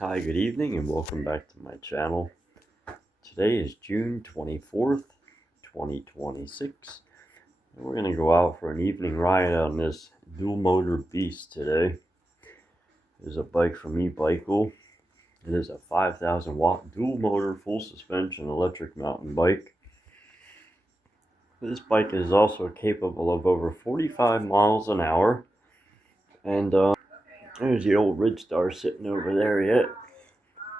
Hi, good evening, and welcome back to my channel. Today is June 24th, 2026, and we're going to go out for an evening ride on this dual motor beast today. It is a bike from ebicycol. It is a 5,000 watt dual motor full suspension electric mountain bike. This bike is also capable of over 45 miles an hour, and there's the old Ridge Star sitting over there yet.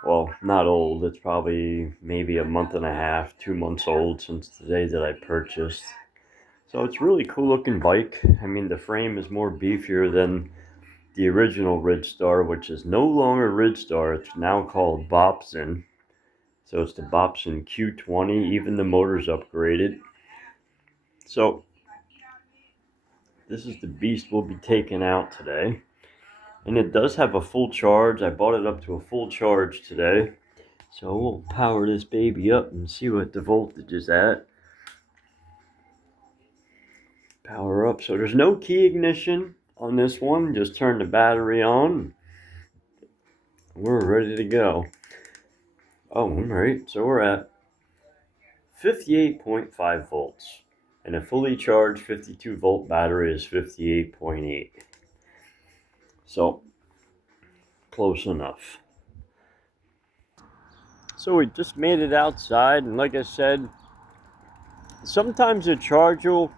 Well, not old. It's probably maybe a month and a half, 2 months old since the day that I purchased. So it's a really cool looking bike. I mean, the frame is more beefier than the original Ridge Star, which is no longer Ridge Star. It's now called Bobson. So it's the Bobson Q20. Even the motor's upgraded. So this is the beast we'll be taking out today. And it does have a full charge. I bought it up to a full charge today. So we'll power this baby up and see what the voltage is at. Power up. So there's no key ignition on this one. Just turn the battery on. We're ready to go. Oh, alright. So we're at 58.5 volts. And a fully charged 52 volt battery is 58.8. So close enough. So we just made it outside, and like I said, sometimes the charger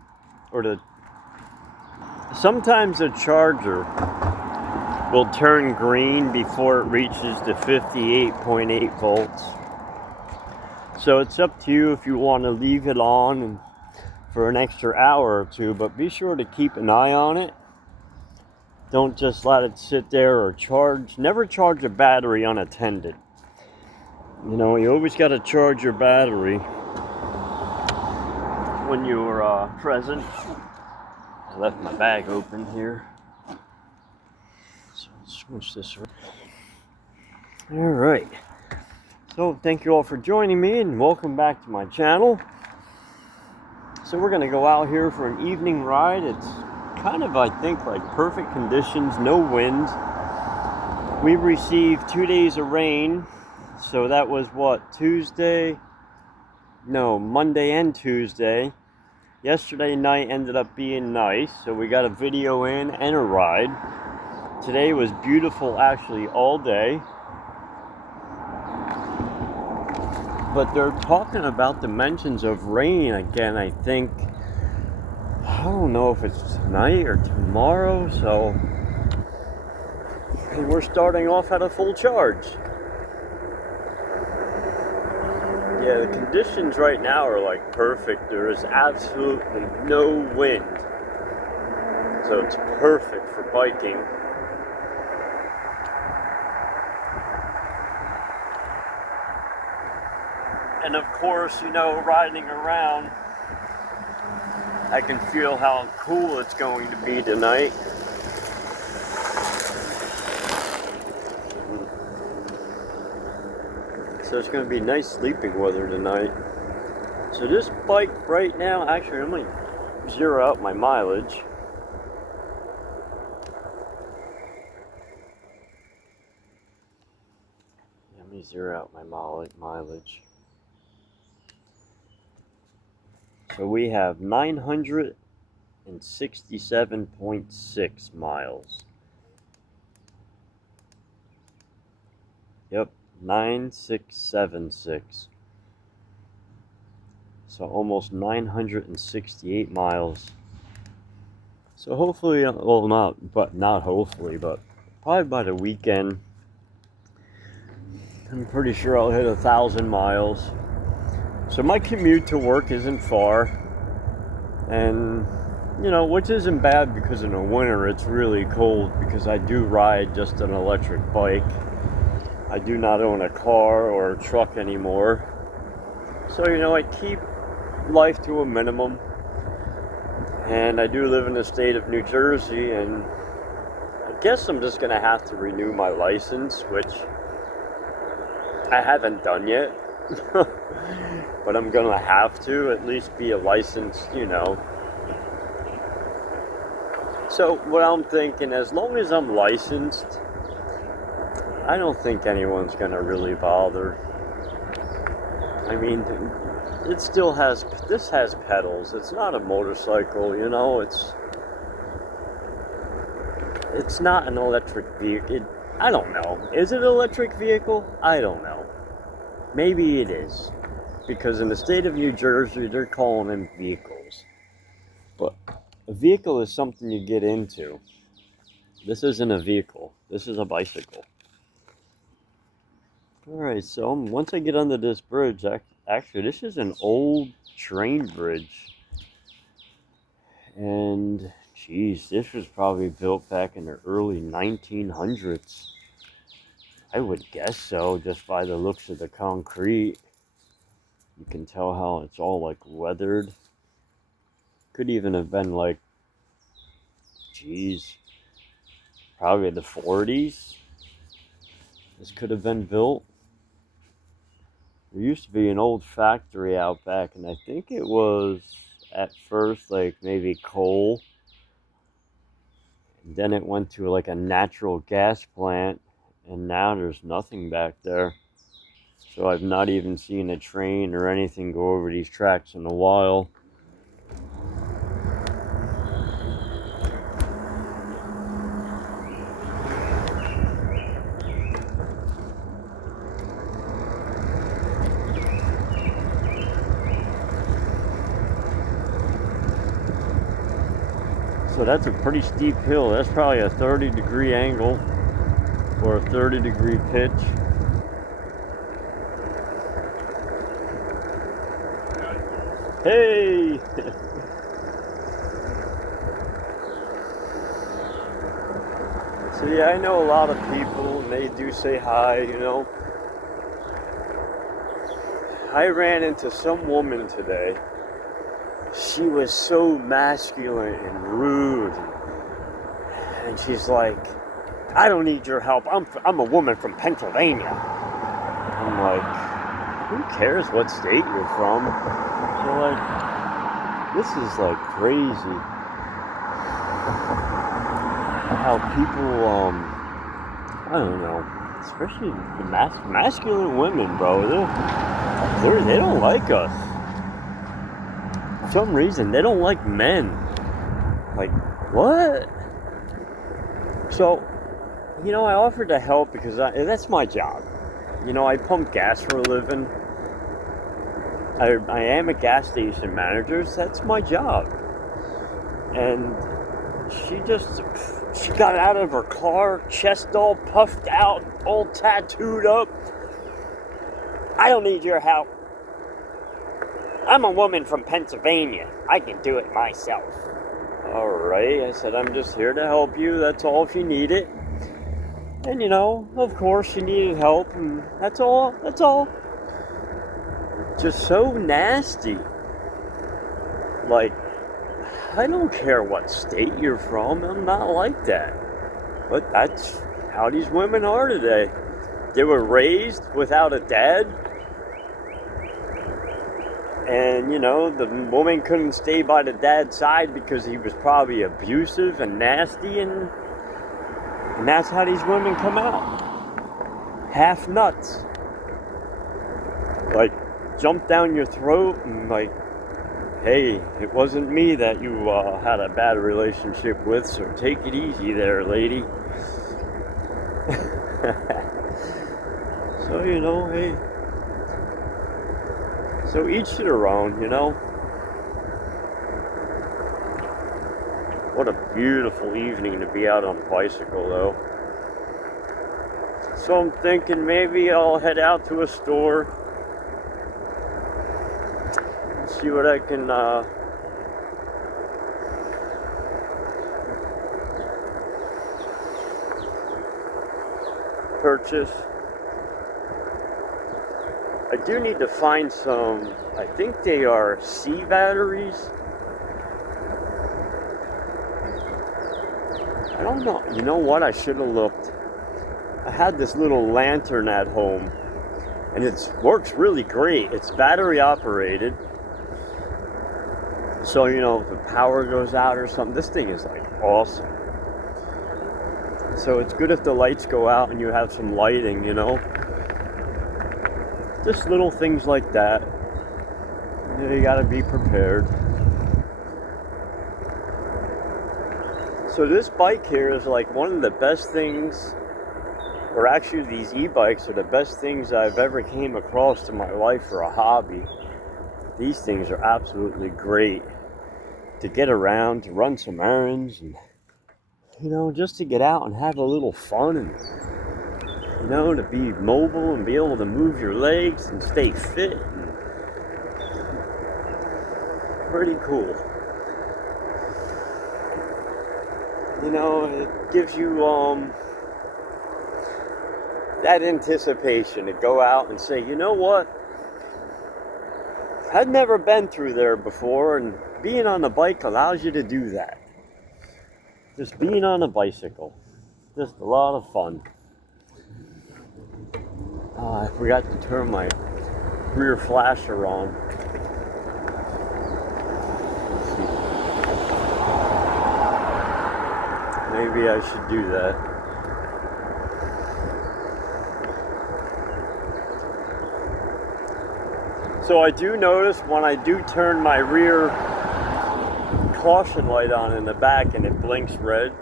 will turn green before it reaches the 58.8 volts. So it's up to you if you want to leave it on for an extra hour or two, but be sure to keep an eye on it. Don't just let it sit there or charge. Never charge a battery unattended. You know, you always got to charge your battery when you're present. I left my bag open here. So let's switch this around. Alright. So thank you all for joining me and welcome back to my channel. So we're going to go out here for an evening ride. It's kind of, I think, like perfect conditions, no wind. We received 2 days of rain. So that was what, Monday and Tuesday. Yesterday night ended up being nice, so we got a video in and a ride. Today was beautiful actually all day. But they're talking about dimensions of rain again, I think. I don't know if it's tonight or tomorrow, so. And we're starting off at a full charge. Yeah, the conditions right now are like perfect. There is absolutely no wind. So it's perfect for biking. And of course, you know, riding around, I can feel how cool it's going to be tonight. So it's going to be nice sleeping weather tonight. So this bike right now, actually I'm going to zero out my mileage. Let me zero out my mileage. So we have 967.6 miles. Yep. 9676. So almost 968 miles. So hopefully, well, not hopefully, but probably by the weekend, I'm pretty sure I'll hit 1,000 miles. So my commute to work isn't far, and you know, which isn't bad because in the winter it's really cold because I do ride just an electric bike. I do not own a car or a truck anymore. So, you know, I keep life to a minimum. And I do live in the state of New Jersey, and I guess I'm just going to have to renew my license, which I haven't done yet. But I'm going to have to at least be a licensed, you know. So what I'm thinking, as long as I'm licensed, I don't think anyone's gonna really bother. I mean, this has pedals. It's not a motorcycle, you know. It's not an electric vehicle. I don't know. Is it an electric vehicle? I don't know. Maybe it is. Because in the state of New Jersey, they're calling them vehicles. But a vehicle is something you get into. This isn't a vehicle. This is a bicycle. Alright, so once I get under this bridge, actually, this is an old train bridge. And, geez, this was probably built back in the early 1900s. I would guess so, just by the looks of the concrete. You can tell how it's all, like, weathered. Could even have been, like, geez, probably the 40s. This could have been built. There used to be an old factory out back, and I think it was at first like maybe coal, and then it went to like a natural gas plant, and now there's nothing back there. So I've not even seen a train or anything go over these tracks in a while. So that's a pretty steep hill. That's probably a 30-degree angle or a 30-degree pitch. Hey! So yeah, I know a lot of people and they do say hi, you know. I ran into some woman today. She was so masculine and rude. And she's like, I don't need your help. I'm a woman from Pennsylvania. I'm like, who cares what state you're from? So like, this is like crazy. How people, I don't know, especially the masculine women, bro. They don't like us. For some reason, they don't like men. Like, what? So, you know, I offered to help because that's my job. You know, I pump gas for a living. I am a gas station manager, so that's my job. And she got out of her car, chest all puffed out, all tattooed up. I don't need your help. I'm a woman from Pennsylvania. I can do it myself. Alright, I said I'm just here to help you. That's all if you need it. And you know, of course she needed help, and that's all. Just so nasty. Like, I don't care what state you're from, I'm not like that. But that's how these women are today. They were raised without a dad. And, you know, the woman couldn't stay by the dad's side because he was probably abusive and nasty, and that's how these women come out. Half nuts. Like, jump down your throat and like, hey, it wasn't me that you had a bad relationship with, so take it easy there, lady. So, you know, hey. So each to their own, you know. What a beautiful evening to be out on a bicycle, though. So I'm thinking maybe I'll head out to a store and see what I can purchase. I do need to find some, I think they are C batteries. I don't know. You know what? I should have looked. I had this little lantern at home, and it works really great. It's battery operated. So, you know, if the power goes out or something, this thing is like awesome. So it's good if the lights go out and you have some lighting, you know. Just little things like that. You gotta be prepared. So this bike here is like one of the best things, or actually these e-bikes are the best things I've ever came across in my life for a hobby. These things are absolutely great to get around, to run some errands, and you know, just to get out and have a little fun, and you know, to be mobile and be able to move your legs and stay fit. And pretty cool. You know, it gives you that anticipation to go out and say, you know what? I've never been through there before, and being on the bike allows you to do that. Just being on a bicycle. Just a lot of fun. I forgot to turn my rear flasher on. Let's see. Maybe I should do that. So I do notice when I do turn my rear caution light on in the back and it blinks red,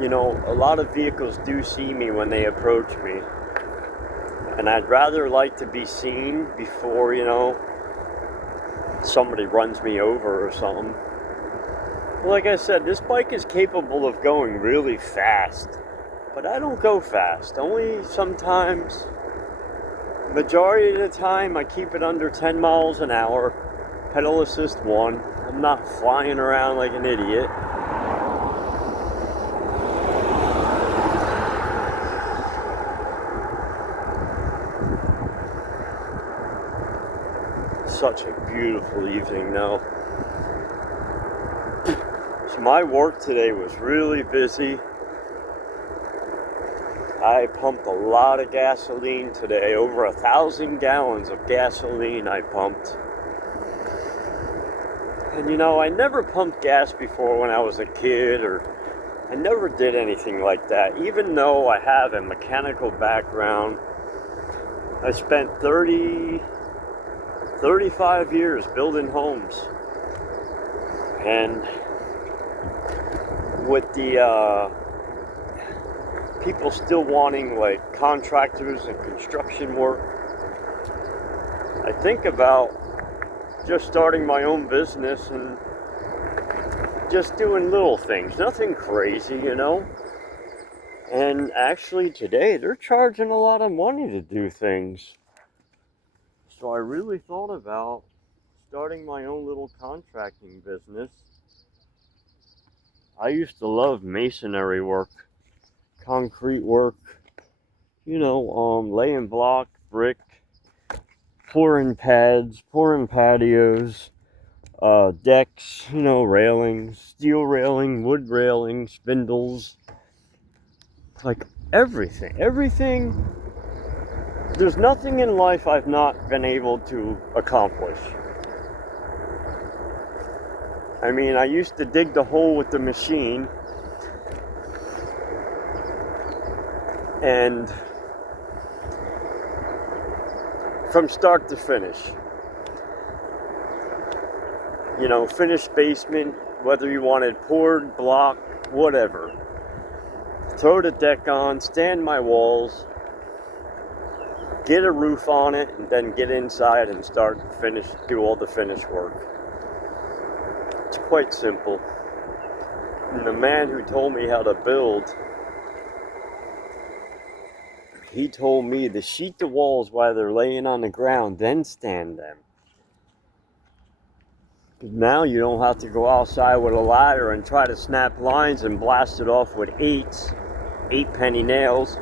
you know, a lot of vehicles do see me when they approach me. And I'd rather like to be seen before, you know, somebody runs me over or something. Like I said, this bike is capable of going really fast, but I don't go fast. Only sometimes. Majority of the time, I keep it under 10 miles an hour. Pedal assist 1. I'm not flying around like an idiot. Such a beautiful evening now. So my work today was really busy. I pumped a lot of gasoline today, over 1,000 gallons of gasoline I pumped. And you know, I never pumped gas before when I was a kid, or I never did anything like that. Even though I have a mechanical background, I spent 35 years building homes. And with the people still wanting like contractors and construction work, I think about just starting my own business and just doing little things, nothing crazy, you know. And actually today they're charging a lot of money to do things. So I really thought about starting my own little contracting business. I used to love masonry work, concrete work, you know, laying block, brick, pouring pads, pouring patios, decks, you know, railings, steel railing, wood railing, spindles, like everything. There's nothing in life I've not been able to accomplish. I mean, I used to dig the hole with the machine, and from start to finish, you know, finished basement, whether you wanted poured, block, whatever. Throw the deck on, stand my walls, get a roof on it, and then get inside and start to finish, do all the finish work. It's quite simple. And the man who told me how to build, he told me to sheet the walls while they're laying on the ground, then stand them. Now you don't have to go outside with a ladder and try to snap lines and blast it off with 8-penny nails,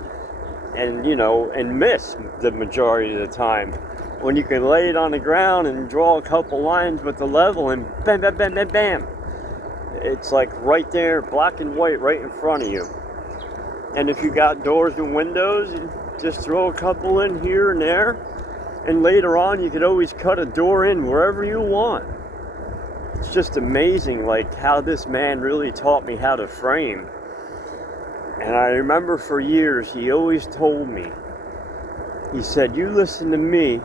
and you know, and miss the majority of the time. When you can lay it on the ground and draw a couple lines with the level and bam, bam, bam, bam, bam. It's like right there, black and white, right in front of you. And if you got doors and windows, you just throw a couple in here and there. And later on, you could always cut a door in wherever you want. It's just amazing, like, how this man really taught me how to frame. And I remember for years he always told me, he said, you listen to me,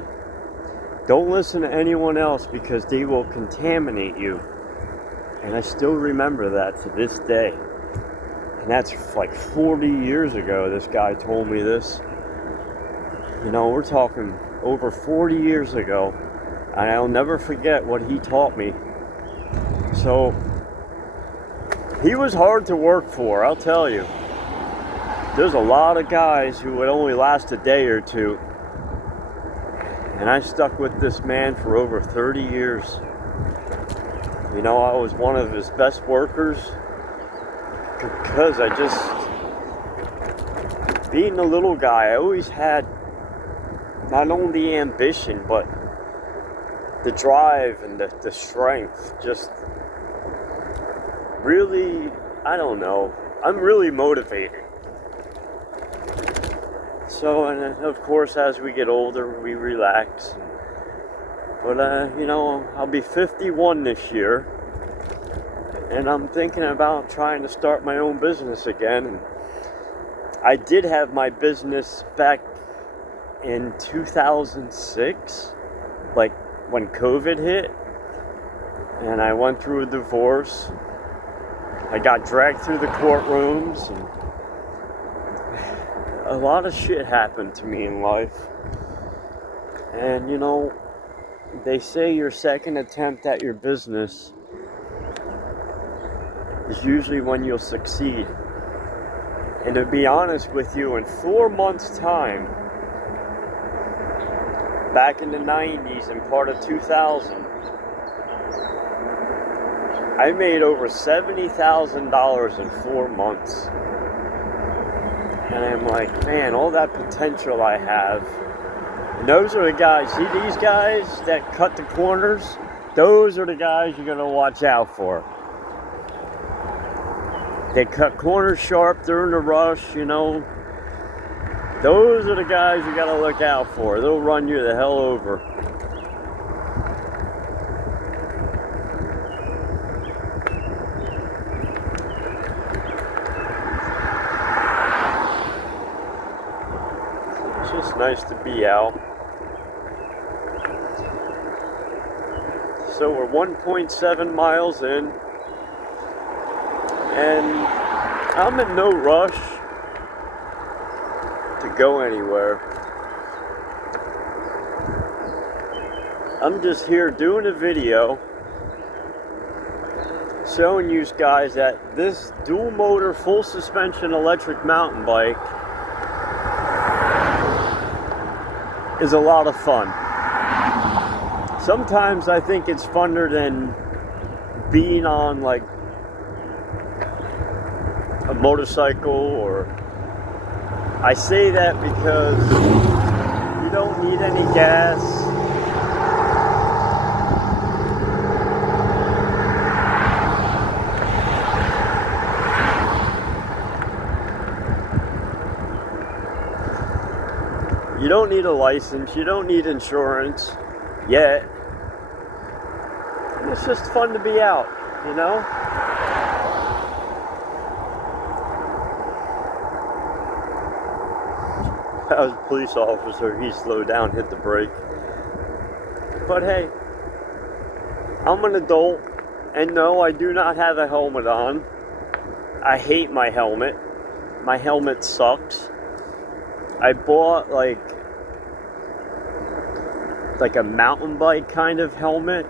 don't listen to anyone else because they will contaminate you. And I still remember that to this day. And that's like 40 years ago this guy told me this. You know, we're talking over 40 years ago. And I'll never forget what he taught me. So, he was hard to work for, I'll tell you. There's a lot of guys who would only last a day or two. And I stuck with this man for over 30 years. You know, I was one of his best workers because I just, being a little guy, I always had not only the ambition, but the drive and the strength. Just really, I don't know, I'm really motivated. So, and of course, as we get older, we relax. But, you know, I'll be 51 this year. And I'm thinking about trying to start my own business again. And I did have my business back in 2006, like when COVID hit. And I went through a divorce. I got dragged through the courtrooms. And a lot of shit happened to me in life. And, you know, they say your second attempt at your business is usually when you'll succeed. And to be honest with you, in 4 months' time, back in the 90s and part of 2000, I made over $70,000 in 4 months. And I'm like, man, all that potential I have. And those are the guys, see these guys that cut the corners? Those are the guys you're going to watch out for. They cut corners sharp during the rush, you know. Those are the guys you got to look out for. They'll run you the hell over. It's just nice to be out. So we're 1.7 miles in. And I'm in no rush to go anywhere. I'm just here doing a video showing you guys that this dual motor full suspension electric mountain bike is a lot of fun. Sometimes I think it's funner than being on like a motorcycle, or I say that because you don't need any gas. You don't need a license, you don't need insurance yet. And it's just fun to be out, you know? I was a police officer, he slowed down, hit the brake. But hey, I'm an adult, and no, I do not have a helmet on. I hate my helmet. My helmet sucks. I bought like a mountain bike kind of helmet,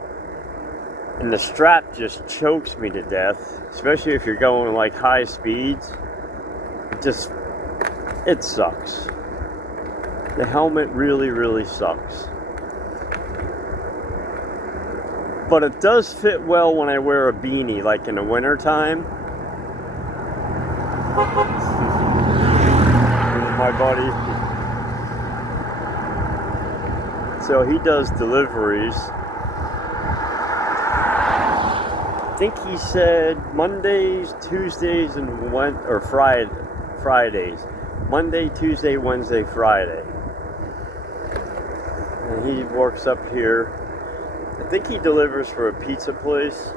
and the strap just chokes me to death, especially if you're going like high speeds. It sucks. The helmet really, really sucks. But it does fit well when I wear a beanie, like in the winter time. My buddy. So he does deliveries. I think he said Mondays, Tuesdays, and Fridays. Monday, Tuesday, Wednesday, Friday. And he works up here. I think he delivers for a pizza place.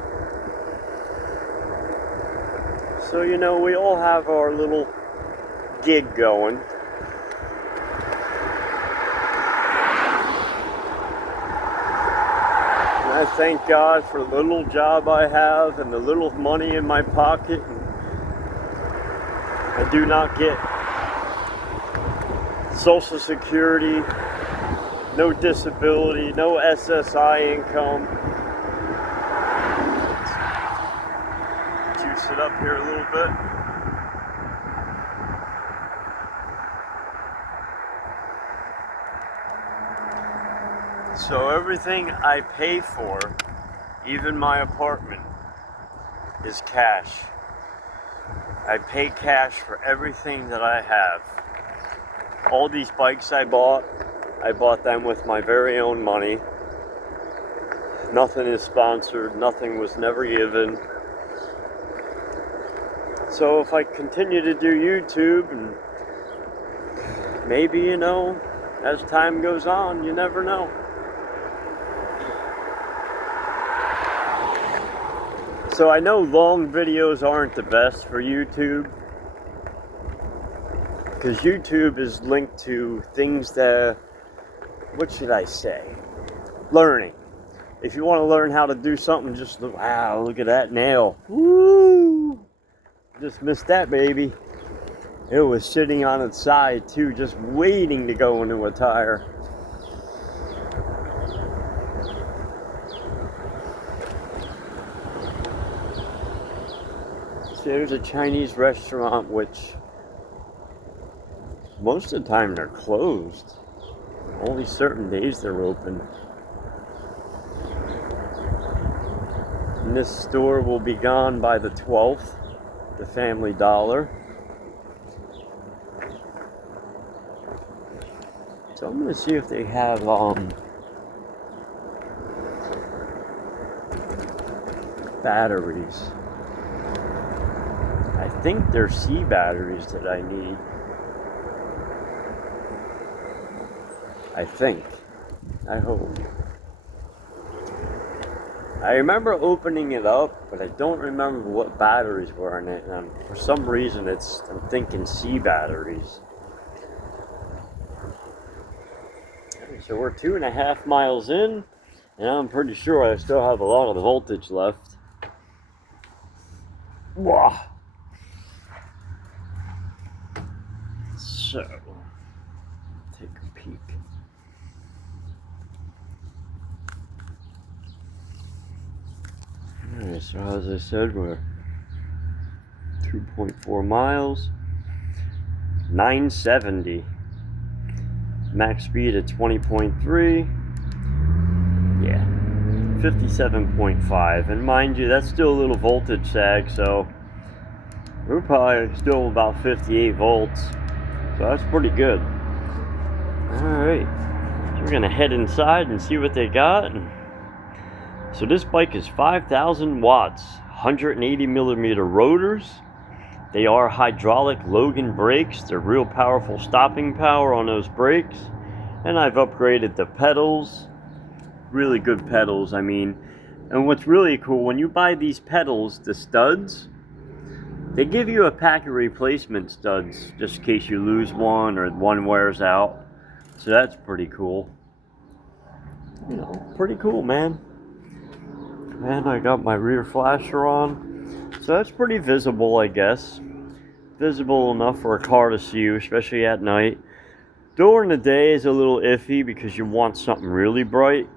So, you know, we all have our little gig going. And I thank God for the little job I have and the little money in my pocket. I do not get Social Security, no disability, no SSI income. Juice it up here a little bit. So everything I pay for, even my apartment, is cash. I pay cash for everything that I have. All these bikes I bought them with my very own money. Nothing is sponsored, nothing was never given. So if I continue to do YouTube, and maybe, as time goes on, you never know. So I know long videos aren't the best for YouTube, because YouTube is linked to things that, what should I say? Learning. If you want to learn how to do something, just look, wow, look at that nail. Woo! Just missed that baby. It was sitting on its side too, just waiting to go into a tire. So there's a Chinese restaurant which most of the time they're closed. Only certain days they're open. And this store will be gone by the 12th, the Family Dollar. So I'm going to see if they have batteries. I think they're C batteries that I need. I think. I hope. I remember opening it up, but I don't remember what batteries were in it. And for some reason, I'm thinking C batteries. So we're 2.5 miles in, and I'm pretty sure I still have a lot of the voltage left. Wow. So, take a peek. Alright, so as I said, we're 2.4 miles, 970. Max speed at 20.3. Yeah, 57.5. And mind you, that's still a little voltage sag, so we're probably still about 58 volts. So that's pretty good. Alright, so we're gonna head inside and see what they got. So this bike is 5,000 watts, 180 millimeter rotors. They are hydraulic Logan brakes. They're real powerful stopping power on those brakes. And I've upgraded the pedals. Really good pedals, I mean. And what's really cool, when you buy these pedals, the studs, they give you a pack of replacement studs just in case you lose one or one wears out. So that's pretty cool. Pretty cool, man. And I got my rear flasher on. So that's pretty visible, I guess. Visible enough for a car to see you, especially at night. During the day is a little iffy because you want something really bright.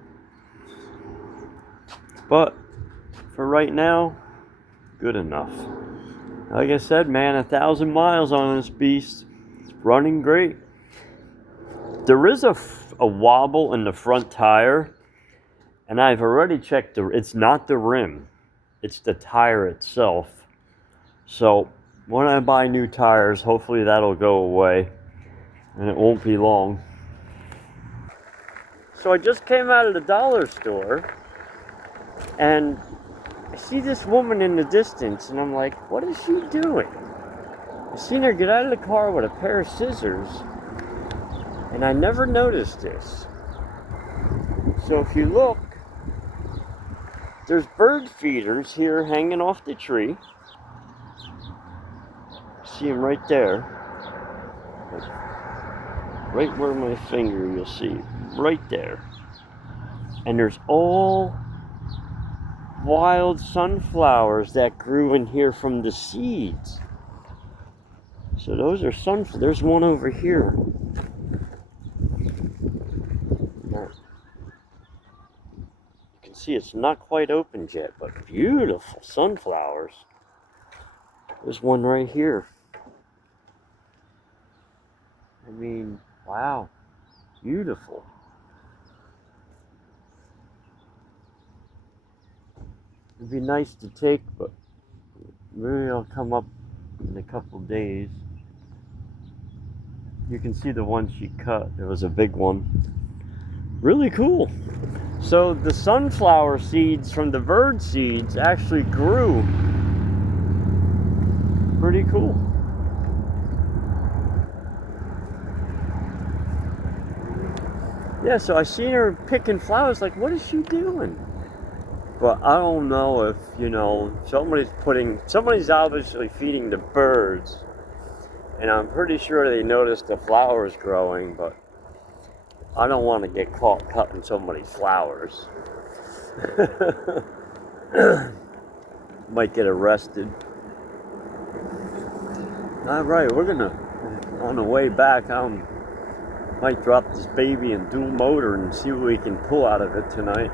But for right now, good enough. Like I said, man, 1,000 miles on this beast. It's running great. There is a wobble in the front tire. And I've already checked it's not the rim. It's the tire itself. So when I buy new tires, hopefully that'll go away. And it won't be long. So I just came out of the dollar store. And I see this woman in the distance. And I'm like, what is she doing? I seen her get out of the car with a pair of scissors. And I never noticed this. So if you look, there's bird feeders here hanging off the tree. See them right there. Like right where my finger, you'll see, right there. And there's all wild sunflowers that grew in here from the seeds. So those are sunflowers. There's one over here. Now, you can see it's not quite opened yet, but beautiful sunflowers. There's one right here. I mean, wow, beautiful. It'd be nice to take, but maybe I'll come up in a couple days. You can see the one she cut. It was a big one. Really cool. So the sunflower seeds from the bird seeds actually grew. Pretty cool. Yeah, so I seen her picking flowers, like, what is she doing? But I don't know if, somebody's obviously feeding the birds. And I'm pretty sure they noticed the flowers growing, but I don't want to get caught cutting somebody's flowers. Might get arrested. Alright, on the way back, might drop this baby in dual motor and see what we can pull out of it tonight.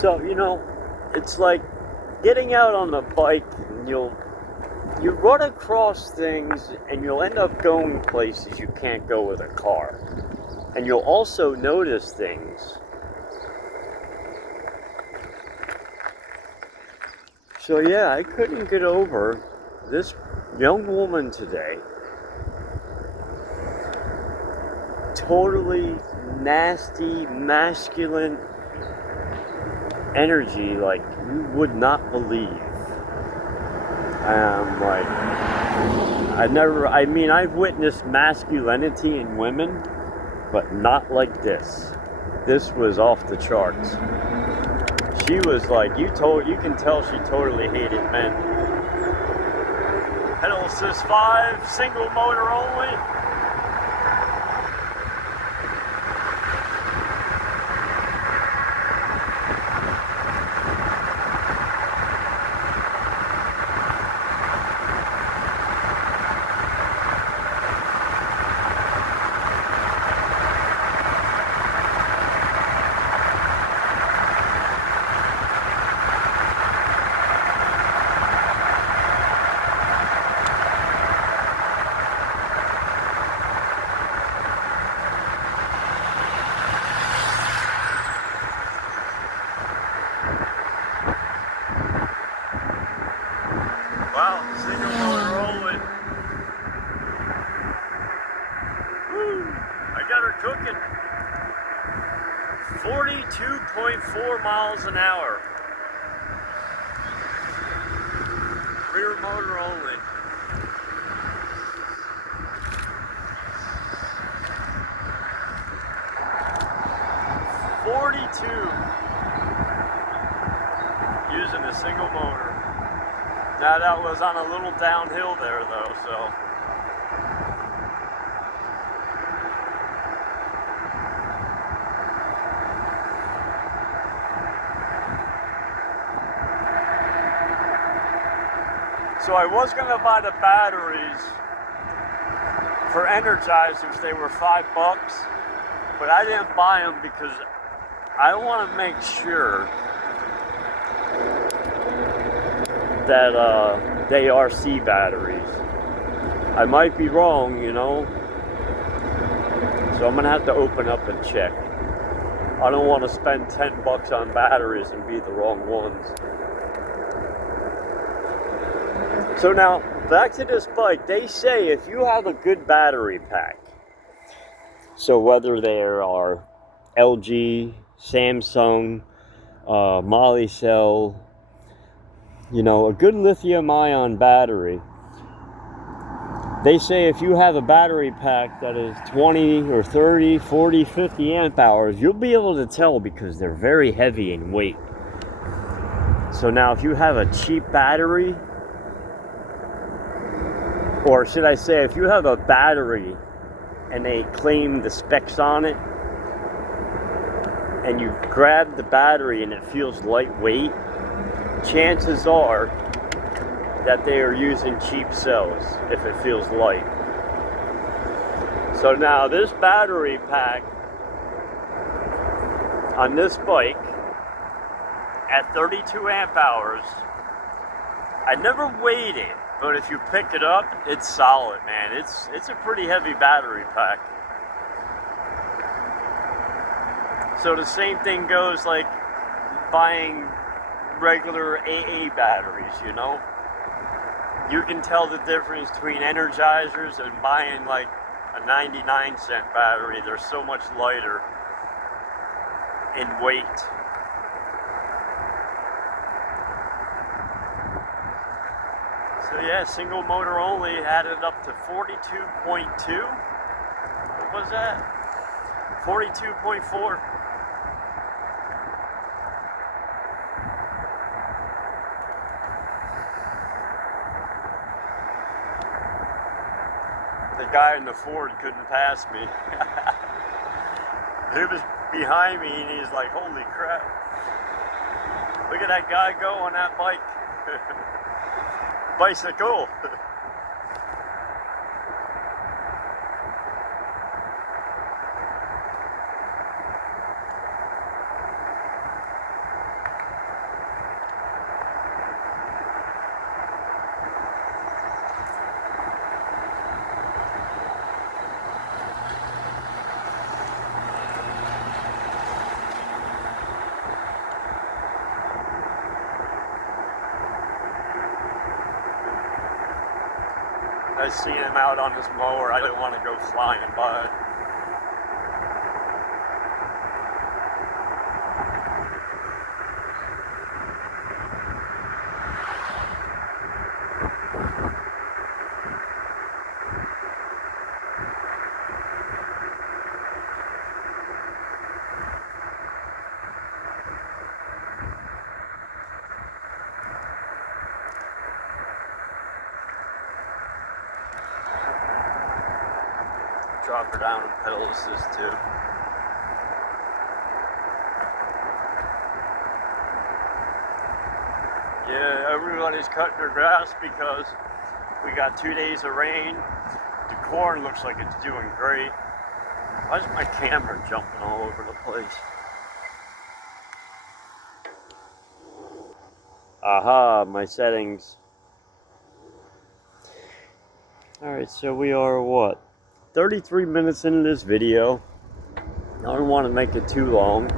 So, it's like getting out on the bike, and you run across things and you'll end up going places you can't go with a car. And you'll also notice things. So yeah, I couldn't get over this young woman today. Totally nasty, masculine energy like you would not believe. I've witnessed masculinity in women, but not like this. This was off the charts. She was like, you can tell she totally hated men. Pedal assist 5, single motor only. Wow, single motor rolling. Woo! I got her cooking. 42.4 miles an hour. Rear motor only. Using a single motor. Now that was on a little downhill there though, so. So I was gonna buy the batteries for Energizers. They were $5, but I didn't buy them because I want to make sure that they are C batteries. I might be wrong, so I'm gonna have to open up and check. I don't want to spend $10 on batteries and be the wrong ones. So now, back to this bike, they say if you have a good battery pack, so whether there are LG, Samsung, Molicel, a good lithium ion battery, They say if you have a battery pack that is 20 or 30, 40, 50 amp hours, you'll be able to tell because they're very heavy in weight. So now if you have a cheap battery, or should I say if you have a battery and they claim the specs on it, and you grab the battery and it feels lightweight, chances are that they are using cheap cells if it feels light. So now this battery pack on this bike at 32 amp hours, I never weighed it, but if you pick it up, it's solid, man. It's a pretty heavy battery pack. So the same thing goes like buying regular AA batteries, you know? You can tell the difference between Energizers and buying like a 99-cent battery. They're so much lighter in weight. So yeah, single motor only added up to 42.2. What was that? 42.4. The guy in the Ford couldn't pass me. He was behind me and he's like, holy crap. Look at that guy go on that bike. Bicycle. I seen him out on his mower. I didn't want to go flying by. Drop her down and pedal assist too. Yeah, everybody's cutting their grass because we got 2 days of rain. The corn looks like it's doing great. Why is my camera jumping all over the place? Aha, my settings. Alright, so we are what? 33 minutes into this video. I don't want to make it too long.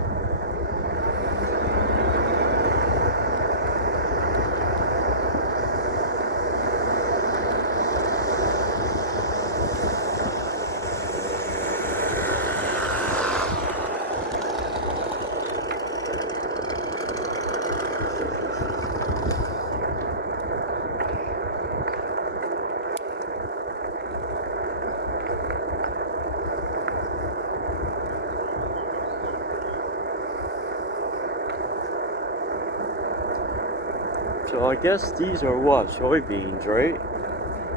So I guess these are what? Soybeans, right?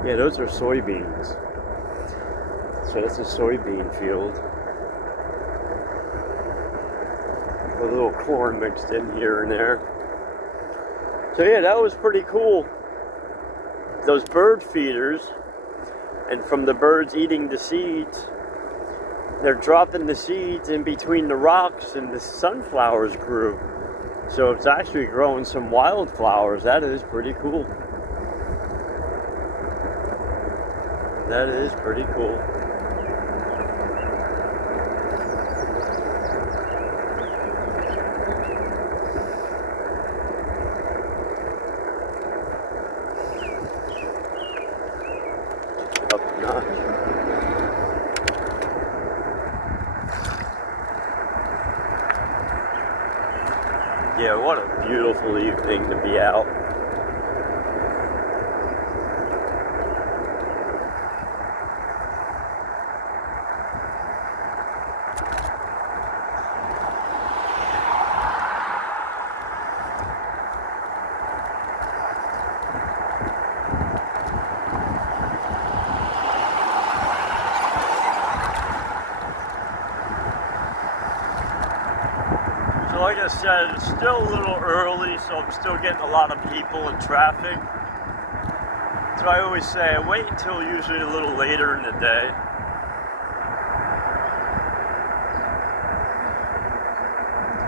Yeah, those are soybeans. So that's a soybean field. With a little corn mixed in here and there. So yeah, that was pretty cool. Those bird feeders, and from the birds eating the seeds, they're dropping the seeds in between the rocks and the sunflowers grew. So it's actually growing some wildflowers. That is pretty cool. That is pretty cool. Up notch. Yeah, what a beautiful evening to be out. I said, it's still a little early, so I'm still getting a lot of people and traffic. So I always say I wait until usually a little later in the day.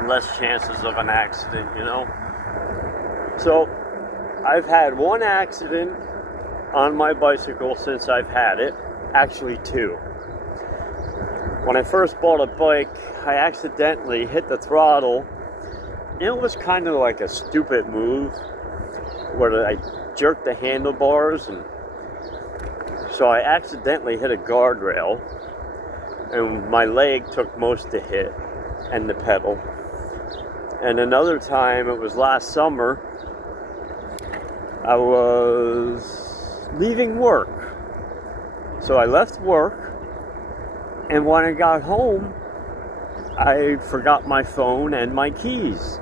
Less chances of an accident, you know. So I've had one accident on my bicycle since I've had it. Actually, two. When I first bought a bike, I accidentally hit the throttle. It was kind of like a stupid move where I jerked the handlebars, and so I accidentally hit a guardrail, and my leg took most of the hit and the pedal. And another time, it was last summer, I was leaving work. So I left work, and when I got home, I forgot my phone and my keys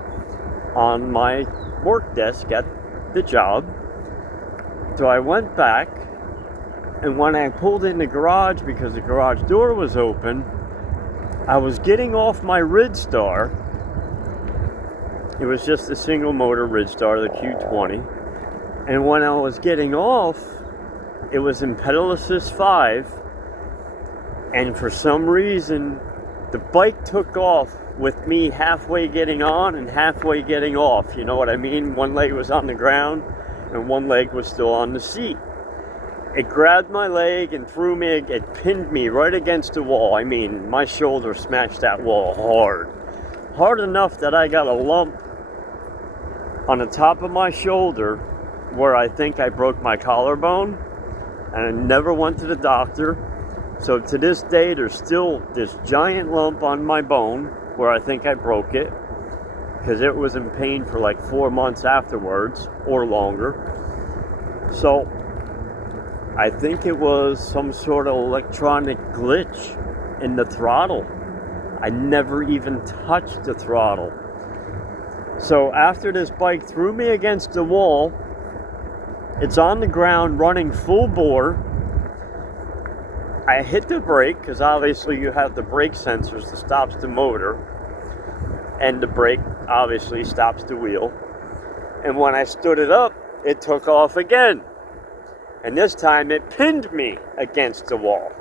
on my work desk at the job. So I went back, and when I pulled in the garage, because the garage door was open, I was getting off my Ridstar. It was just a single motor Ridstar, the Q20. And when I was getting off, it was in pedal assist 5. And for some reason, the bike took off with me halfway getting on and halfway getting off. You know what I mean? One leg was on the ground and one leg was still on the seat. It grabbed my leg and threw me, it pinned me right against the wall. I mean, my shoulder smashed that wall hard. Hard enough that I got a lump on the top of my shoulder where I think I broke my collarbone, and I never went to the doctor. So to this day, there's still this giant lump on my bone where I think I broke it, because it was in pain for like 4 months afterwards or longer. So I think it was some sort of electronic glitch in the throttle. I never even touched the throttle. So after this bike threw me against the wall, it's on the ground running full bore. I hit the brake, because obviously you have the brake sensors that stops the motor, and the brake obviously stops the wheel. And when I stood it up, it took off again. And this time it pinned me against the wall.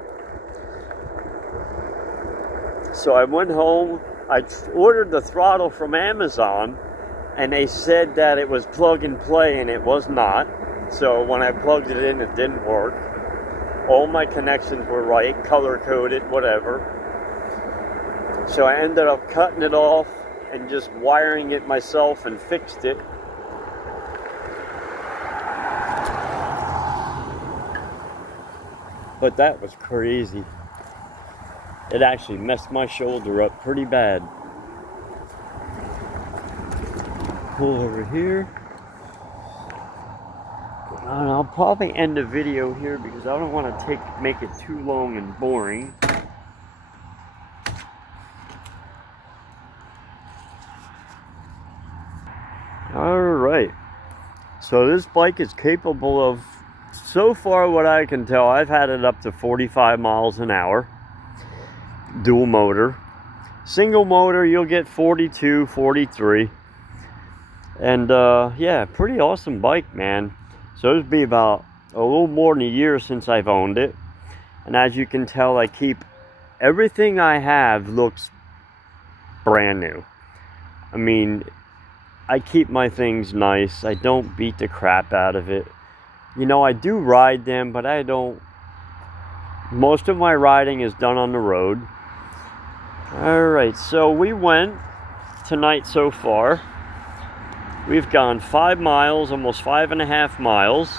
So I went home, I ordered the throttle from Amazon, and they said that it was plug and play, and it was not. So when I plugged it in, it didn't work. All my connections were right, color-coded, whatever. So I ended up cutting it off and just wiring it myself and fixed it. But that was crazy. It actually messed my shoulder up pretty bad. Pull over here. And I'll probably end the video here because I don't want to make it too long and boring. Alright, so this bike is capable of, so far what I can tell, I've had it up to 45 miles an hour. Dual motor. Single motor, you'll get 42, 43. And yeah, pretty awesome bike, man. So it'll be about a little more than a year since I've owned it. And as you can tell, I keep everything I have looks brand new. I mean, I keep my things nice. I don't beat the crap out of it. You know, I do ride them, but I don't. Most of my riding is done on the road. Alright, so we went tonight so far. We've gone 5 miles, almost 5.5 miles.